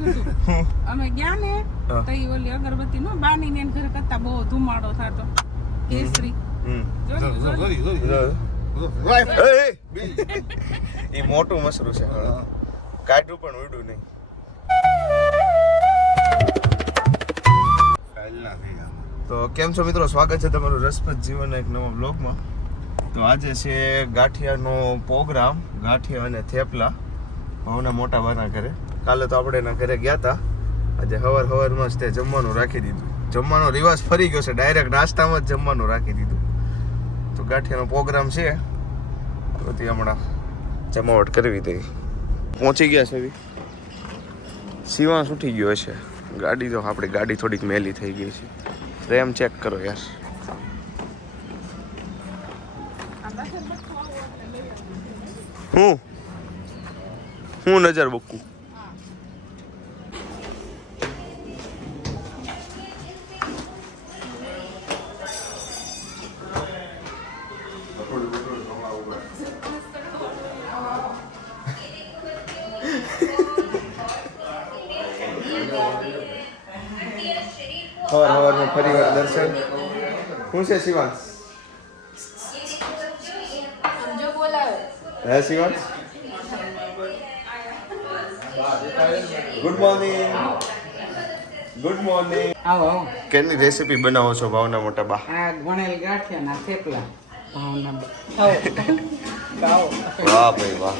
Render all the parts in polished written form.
થયું હતું. અમે ગયા ને તો ઈ ઓલી અગરબત્તી નો બાની ને ઘરે કરતા બહુ ધુમાડો થતો કેસરી. એ મોટું મસરું છે, કાઢું પણ ઉડું નહીં. તો કેમ છો મિત્રો, સ્વાગત છે તમારું રસપ્રદ જીવનના એક નવા બ્લોગમાં. તો આજે છે ગાંઠિયાનો પ્રોગ્રામ, ગાંઠિયા અને થેપલા ભાવના મોટા બાના ઘરે. કાલે તો આપણે એના ઘરે ગયા હતા, આજે હવારમાં જ તે જમવાનું રાખી દીધું. જમવાનો રિવાજ ફરી ગયો છે, ડાયરેક્ટ નાસ્તામાં જ જમવાનું રાખી દીધું. તો ગાંઠિયાનો પ્રોગ્રામ છે તો તે હમણાં જમાવટ કરવી હતી. પહોંચી ગયા છે એવી સીવાંશ ઉઠી ગયો છે. ગાડી તો આપણી ગાડી થોડીક મેલી થઈ ગઈ છે. રેમ ચેક કરો યાર. હું નજર બક્કું. હવારમાં ફરી વાર દર્શન. શું છે શિવાંશ? હે Shivansh, good morning. Good morning. આવો આવો. કેની રેસીપી બનાવો છો ભાવના મોટા બા? આ વણેલ ગાંઠિયાના થેપલા ભાવના બા. ખાઓ. વાહ ભાઈ વાહ.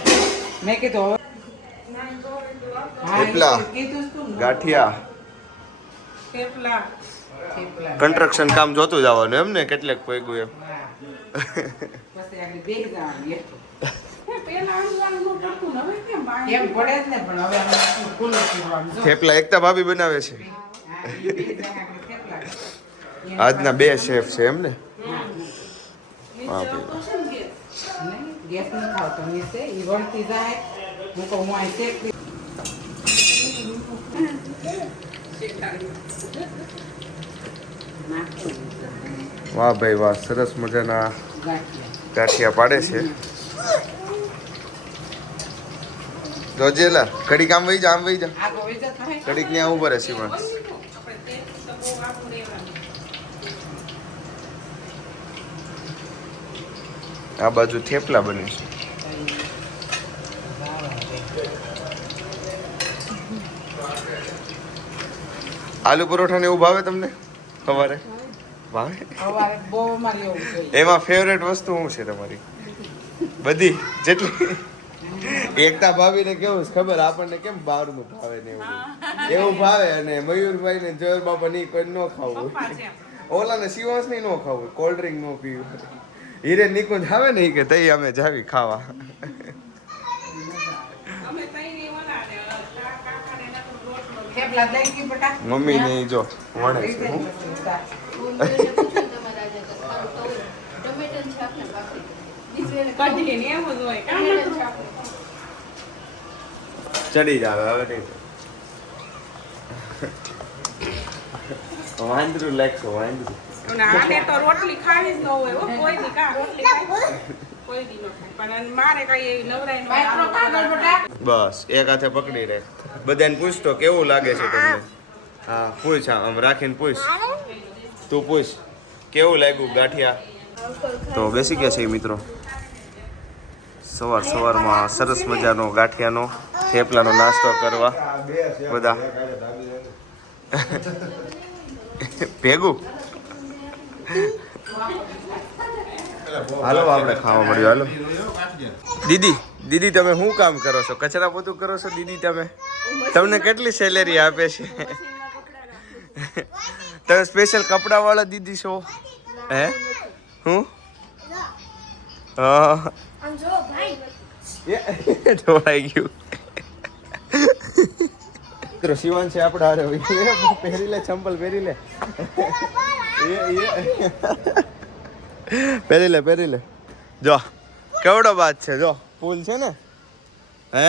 મેં કીધું થેપલા, ગાંઠિયા, થેપલા કન્સ્ટ્રક્શન કામ જોતું જવાનું એમ ને, કેટલેક પૈગું એમ. પછી આગળ બેસી જવાનું એટલું. પેલા આંગળાનું નહોતું ને, હવે કેમ બાય? એમ પડે જ ને, પણ હવે અમે ખુલ્લું પીવાનું જો. થેપલા એકતા ભાભી બનાવે છે. હા, એ બેસી જાય આગળ થેપલા. આજના બે શેફ છે એમ ને. નીચે આવતો છે ને ગેસ. નહીં, ગેસ નહીં ખાવતો નીચે, ઈ વળતી જાય. હું કહું હું અહીં શેકતી. વાહ ભાઈ વાહ, સરસ મજાના ગાંઠિયા પાડે છે. જોજેલા કડીક આમ વહી જા, આમ વહી જા. આગળ વહી જતા હોય. કડીક ને આવું પડે શિવાંશ. આપણે તેલ તો બહુ આખું રહેવાનું. આ બાજુ થેપલા બને છે. આલુ પરોઠા ને એવું ભાવે તમને? સવારે ભાવે? સવારે બહુ અમારે એવું જોઈએ. એમાં ફેવરેટ વસ્તુ શું છે તમારી? બધી જેટલી. એકતા ભાભીને કેવું છે ખબર, આપણને કેમ બહારનું ભાવે ને એવું એવું ભાવે. અને મયુરભાઈ ને જોર બાપા ની કોઈ ન ખાવું, ઓલા ને શિવાંશ ની ન ખાવું, કોલ્ડ ડ્રિંક ન પીવું. હીરે નિકુંજ આવે ને ઈ કે તઈ અમે જાવી ખાવા. અમે તઈ ઓલા ને કાકાને નતો રોટલો થેપલા દઈ ગઈ બેટા. મમ્મી ને ઈ જો વણે છે. હું કઢી ને એમ જ હોય કામ નતું. ચડી જાવે હવે નહીં. વાંદરું લાગશો, વાંદરું. અને આને તો રોટલી ખાવી જ ન હોય હો, કોઈ દી કા રોટલી ખાય કોઈ દી ન ખાય. પણ મારે કઈ એવી નવરાઈ પાત્રો કાગળ બેટા. બસ એક હાથે પકડી રાખ. બધાને પૂછતો કેવું લાગે છે તમને? હા પૂછ, આમ રાખીને પૂછ. તું પૂછ કેવું લાગ્યું ગાંઠિયા? તો બેસી ગયા છે મિત્રો સવારમાં સરસ મજાનો ગાંઠિયાનો થેપલાનો નાસ્તો કરવા બધા ભેગું. હાલો આપણે ખાવા મળ્યું. હાલો દીદી, દીદી તમે શું કામ કરો છો? કચરા પોતું કરો છો દીદી તમે? તમને કેટલી સેલેરી આપે છે? તમે સ્પેશિયલ કપડા વાળા દીદી છો હે? હું ઢોળાઈ ગયું. મિત્રો શિવાંશ છે આપડા હારે. પહેરી લે ચંપલ, પહેરી લે. પહેરી લે. જો કેવડો બાદ છે, જો પુલ છે ને. હે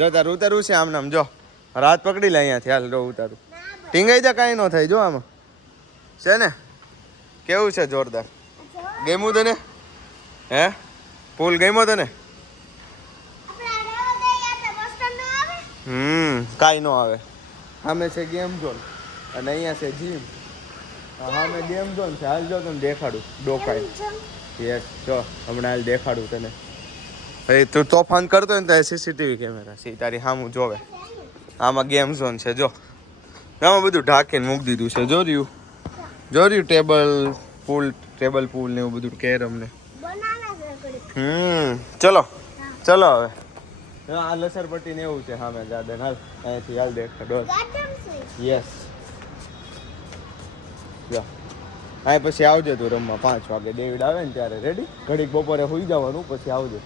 જો તારું ઉતારવું છે આમ નામ. જો રાત પકડી લે અહીંયાથી. હાલ જો ઉતારું. ટીંગાઈ જા, કાંઈ ન થાય. જો આમાં છે ને કેવું છે જોરદાર. ગમ્યું તને? હે પુલ ગમ્યો તને? કાંઈ ન આવે. સામે છે ગેમ ઝોન અને અહીંયા છે જીમ. સામે ગેમ ઝોન છે. હાલ જો તને દેખાડું ડોકાઈ. યસ જો હમણાં હાલ દેખાડું તને. ભાઈ તું તોફાન કરતો ને તો સીસીટીવી કેમેરા છે તારી સામું જોવે. આમાં ગેમ ઝોન છે જો. આમાં બધું ઢાંકીને મૂકી દીધું છે. જોર્યું ટેબલ પૂલ ને એવું બધું કેરમ ને. ચલો ચલો હવે આ લસરપટ્ટી ને એવું છે સામે ગાર્ડન. હાલ અહીંયાથી હાલ દેખાડો. યસ જો અહીં પછી આવજે તું રમવા 5 વાગે ડેવિડ આવે ને ત્યારે. રેડી? ઘડીક બપોરે સુઈ જવાનું પછી આવજો.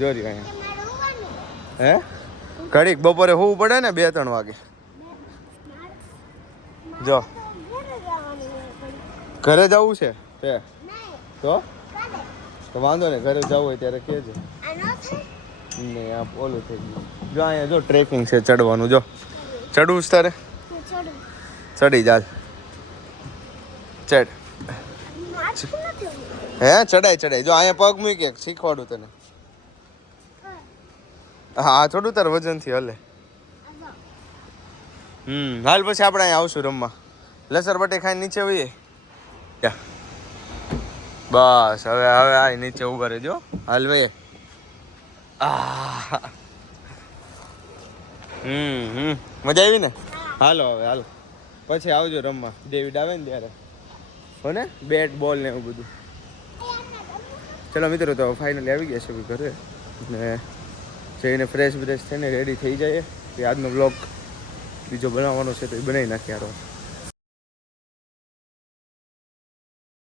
જોરી અહીંયા હે ઘડીક બપોરે હોવું પડે ને 2-3 વાગે. જો ઘરે જવું છે તે તો વાંધો ને ઘરે જવું હોય ત્યારે કહેજો. નહીં આ ઓલું થઈ ગયું. જો અહીંયા જો ટ્રેકિંગ છે ચડવાનું. જો ચડવું છે તારે? ચડી જાલ ચડ. હે ચડાય જો અહીંયા પગ મૂકી શીખવાડું તને. હા થોડું તાર વજનથી હલે. હાલ પછી આપણે અહીંયા આવશું રમવા. લસરપટ્ટી ખાઈને નીચે હોઈએ. બસ હવે આ નીચે ઉભા રહેજો. હાલ ભાઈ મજા આવી ને? હાલો હવે હાલો પછી આવજો રમવા. ડેવિડ આવે ને ત્યારે હો ને બેટ બોલ ને એવું બધું. ચલો મિત્રો તો ફાઇનલી આવી ગયા છે ઘરે ને જઈને ફ્રેશ થઈને રેડી થઈ જાય. આજનો બ્લોગ બીજો બનાવવાનો છે તો એ બનાવી નાખીએ.